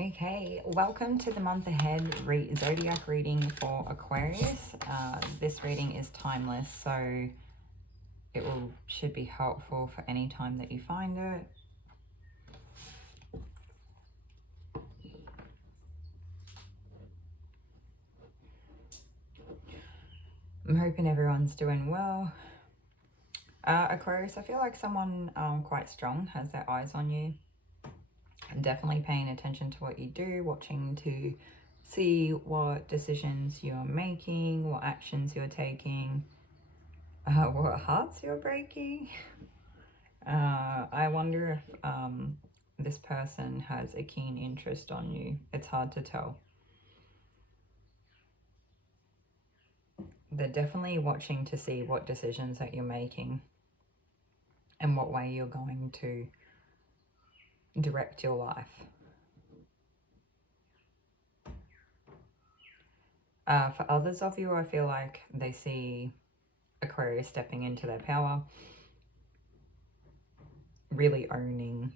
Okay, welcome to the month ahead zodiac reading for Aquarius. This reading is timeless, so it should be helpful for any time that you find it. I'm hoping everyone's doing well. Aquarius, I feel like someone quite strong has their eyes on you. And definitely paying attention to what you do, watching to see what decisions you are making, what actions you're taking, what hearts you're breaking. I wonder if this person has a keen interest on you. It's hard to tell. They're definitely watching to see what decisions that you're making and what way you're going to direct your life. For others of you, I feel like they see Aquarius stepping into their power, really owning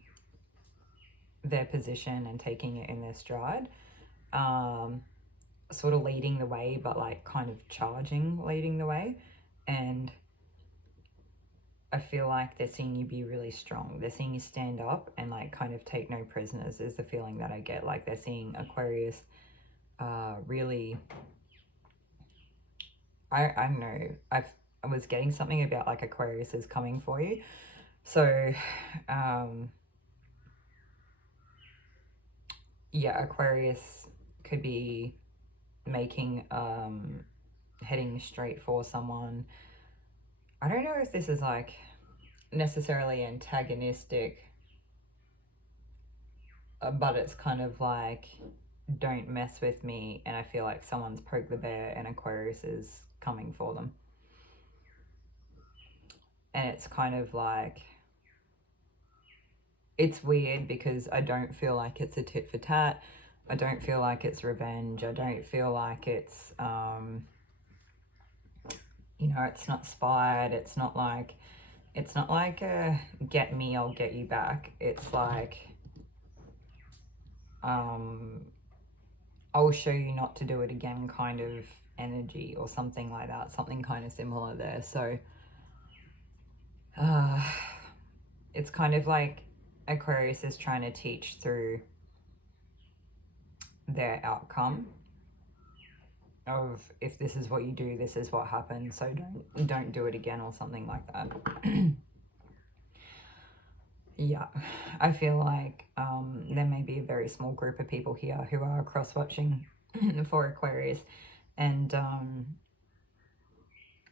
their position and taking it in their stride. Sort of leading the way, but like kind of leading the way. And I feel like they're seeing you be really strong. They're seeing you stand up and like kind of take no prisoners is the feeling that I get. Like they're seeing Aquarius really, I don't know, I was getting something about like Aquarius is coming for you. So yeah, Aquarius could be making heading straight for someone. I don't know if this is like necessarily antagonistic, but it's kind of like, don't mess with me, and I feel like someone's poked the bear and Aquarius is coming for them. And it's kind of like, it's weird because I don't feel like it's a tit for tat. I don't feel like it's revenge. I don't feel like it's you know, it's not spied. It's not like a get me, I'll get you back. It's like I'll show you not to do it again kind of energy or something like that. Something kind of similar there. So it's kind of like Aquarius is trying to teach through their outcome of, if this is what you do, this is what happens, so don't do it again or something like that. Yeah, I feel like there may be a very small group of people here who are cross-watching for Aquarius, and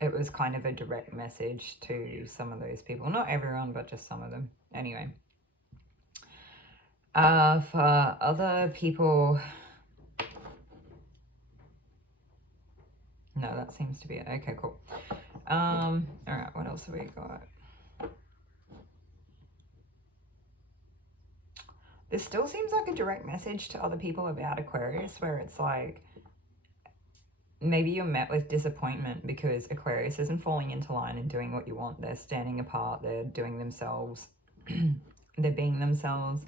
it was kind of a direct message to some of those people. Not everyone, but just some of them. Anyway, for other people, no, that seems to be it. Okay, cool. All right, what else have we got? This still seems like a direct message to other people about Aquarius, where it's like, maybe you're met with disappointment because Aquarius isn't falling into line and doing what you want. They're standing apart. They're doing themselves. They're being themselves.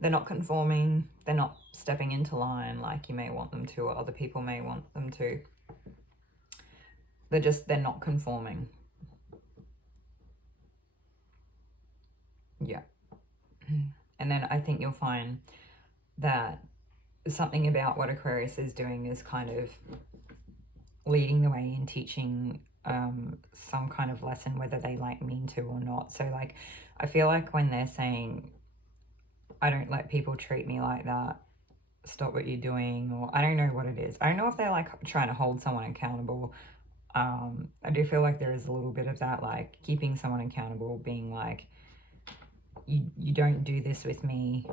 They're not conforming. They're not stepping into line like you may want them to, or other people may want them to. They're not conforming. Yeah. And then I think you'll find that something about what Aquarius is doing is kind of leading the way and teaching some kind of lesson, whether they like mean to or not. So like, I feel like when they're saying, I don't let people treat me like that, stop what you're doing, or I don't know what it is. I don't know if they're like trying to hold someone accountable. I do feel like there is a little bit of that, like keeping someone accountable, being like, you don't do this with me.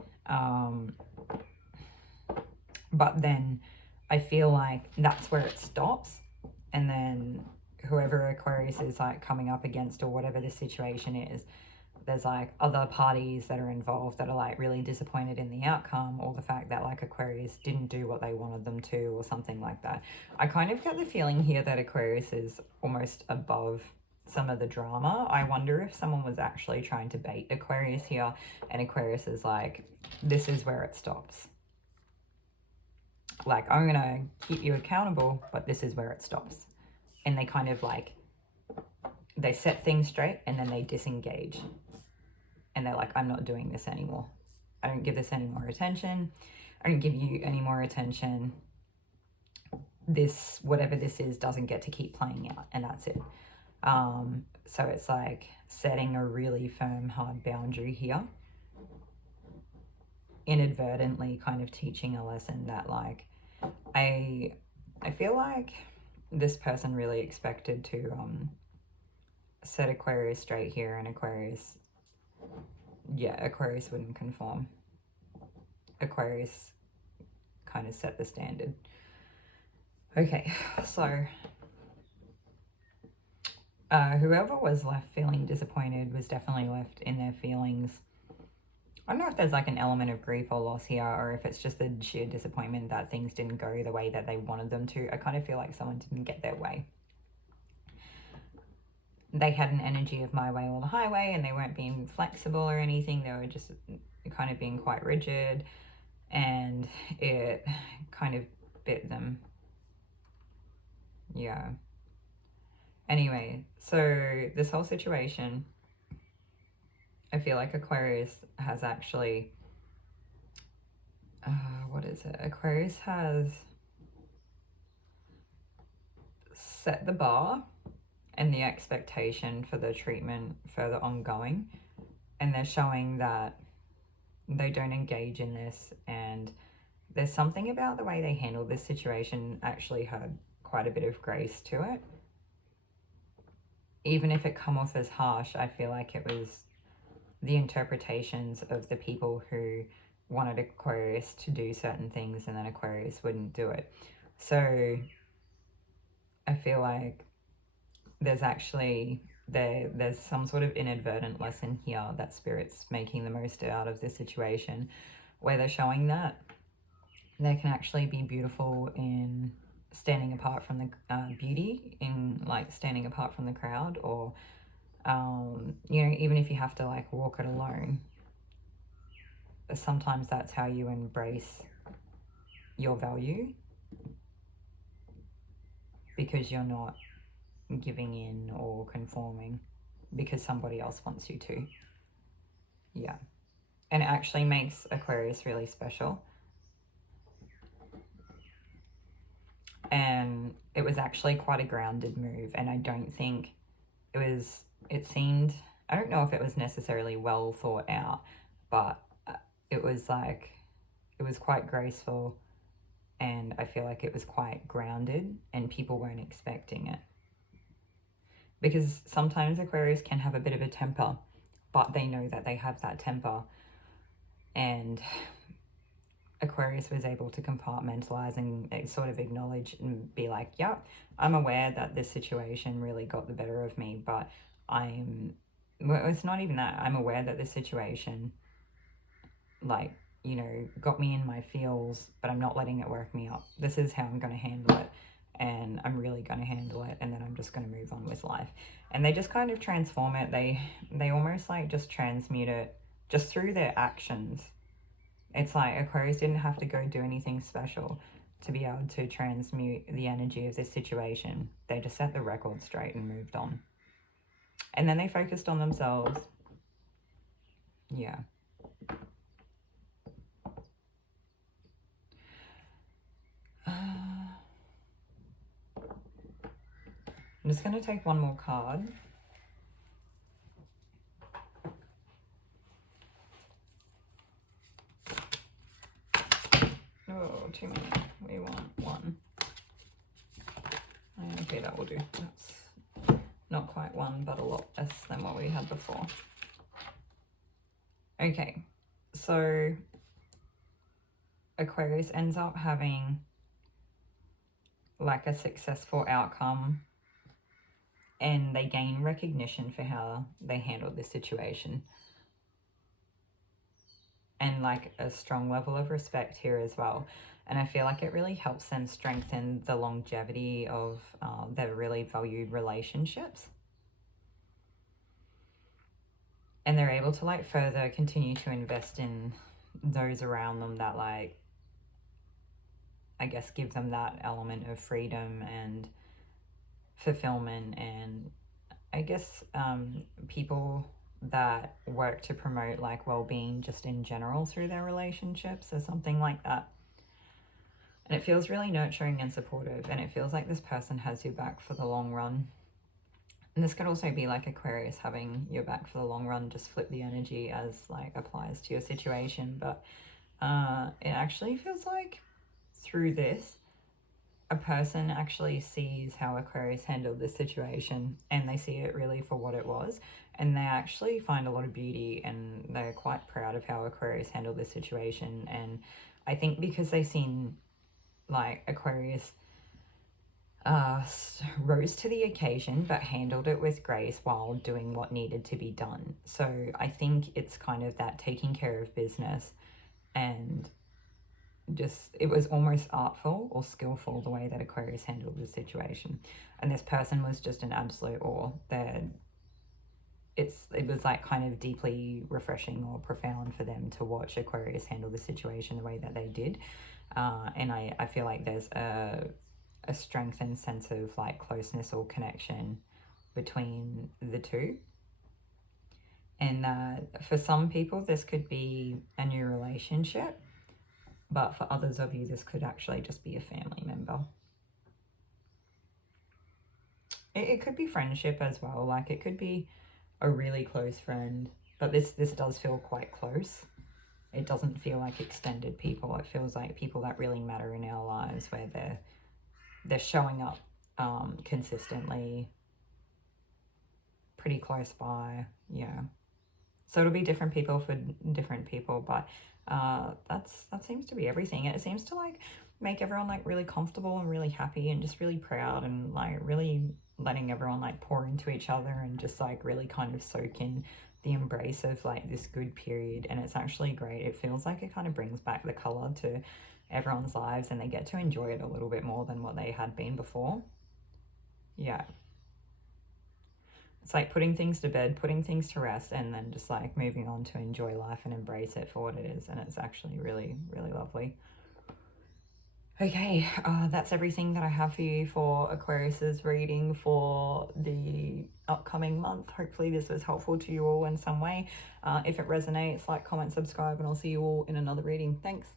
But then I feel like that's where it stops. And then whoever Aquarius is like coming up against, or whatever the situation is, there's like other parties that are involved that are like really disappointed in the outcome, or the fact that like Aquarius didn't do what they wanted them to, or something like that. I kind of get the feeling here that Aquarius is almost above some of the drama. I wonder if someone was actually trying to bait Aquarius here, and Aquarius is like, this is where it stops. like, I'm gonna keep you accountable, but this is where it stops. And they kind of like, they set things straight and then they disengage. And they're like, I'm not doing this anymore. I don't give this any more attention. I don't give you any more attention. This, whatever this is, doesn't get to keep playing out, and that's it. So it's like setting a really firm, hard boundary here, inadvertently kind of teaching a lesson that, like, I feel like this person really expected to set Aquarius straight here, and Aquarius wouldn't conform. Aquarius kind of set the standard. Okay, so whoever was left feeling disappointed was definitely left in their feelings. I don't know if there's like an element of grief or loss here, or if it's just the sheer disappointment that things didn't go the way that they wanted them to. I kind of feel like someone didn't get their way. They had an energy of my way or the highway, and they weren't being flexible or anything. They were just kind of being quite rigid, and it kind of bit them. Yeah. Anyway, so this whole situation, I feel like Aquarius has actually, what is it? Aquarius has set the bar and the expectation for the treatment further ongoing, and they're showing that they don't engage in this, and there's something about the way they handled this situation actually had quite a bit of grace to it. Even if it come off as harsh, I feel like it was the interpretations of the people who wanted Aquarius to do certain things, and then Aquarius wouldn't do it. So I feel like there's actually, there's some sort of inadvertent lesson here that Spirit's making the most out of this situation, where they're showing that they can actually be beautiful in standing apart from the beauty, in like standing apart from the crowd, or you know, even if you have to like walk it alone, sometimes that's how you embrace your value, because you're not giving in or conforming because somebody else wants you to. Yeah. And it actually makes Aquarius really special. And it was actually quite a grounded move, and I don't think it seemed, I don't know if it was necessarily well thought out, but it was like, it was quite graceful, and I feel like it was quite grounded, and people weren't expecting it. Because sometimes Aquarius can have a bit of a temper, but they know that they have that temper, and Aquarius was able to compartmentalize and sort of acknowledge and be like, yeah, I'm aware that this situation really got the better of me, but well, it's not even that. I'm aware that this situation, like, you know, got me in my feels, but I'm not letting it work me up. This is how I'm going to handle it, and I'm really going to handle it, and then I'm just going to move on with life. And they just kind of transform it. They almost like just transmute it just through their actions. It's like Aquarius didn't have to go do anything special to be able to transmute the energy of this situation. They just set the record straight and moved on. And then they focused on themselves. Yeah. I'm just going to take one more card. Oh, too many. We want one. Okay, that will do. That's not quite one, but a lot less than what we had before. Okay, so Aquarius ends up having like a successful outcome, and they gain recognition for how they handled this situation. And like a strong level of respect here as well. And I feel like it really helps them strengthen the longevity of their really valued relationships. And they're able to like further continue to invest in those around them that like I guess, give them that element of freedom and fulfillment. And I guess people that work to promote like well-being just in general through their relationships or something like that. And it feels really nurturing and supportive, and it feels like this person has your back for the long run. And this could also be like Aquarius having your back for the long run, just flip the energy as like applies to your situation. But it actually feels like through this, a person actually sees how Aquarius handled this situation, and they see it really for what it was, and they actually find a lot of beauty, and they're quite proud of how Aquarius handled this situation. And I think because they've seen like Aquarius rose to the occasion but handled it with grace while doing what needed to be done. So I think it's kind of that taking care of business, and just it was almost artful or skillful the way that Aquarius handled the situation. And this person was just an absolute awe. It was like kind of deeply refreshing or profound for them to watch Aquarius handle the situation the way that they did. And I feel like there's a strengthened sense of like closeness or connection between the two. And for some people, this could be a new relationship, but for others of you, this could actually just be a family member. It could be friendship as well. Like it could be a really close friend, but this does feel quite close. It doesn't feel like extended people. It feels like people that really matter in our lives, where they're showing up consistently, pretty close by. Yeah. So it'll be different people for different people, but that seems to be everything. And it seems to like make everyone like really comfortable and really happy and just really proud, and like really letting everyone like pour into each other and just like really kind of soak in the embrace of like this good period. And it's actually great. It feels like it kind of brings back the color to everyone's lives, and they get to enjoy it a little bit more than what they had been before. Yeah. It's like putting things to bed, putting things to rest, and then just like moving on to enjoy life and embrace it for what it is. And it's actually really, really lovely. Okay, that's everything that I have for you for Aquarius's reading for the upcoming month. Hopefully this was helpful to you all in some way. If it resonates, like, comment, subscribe, and I'll see you all in another reading. Thanks.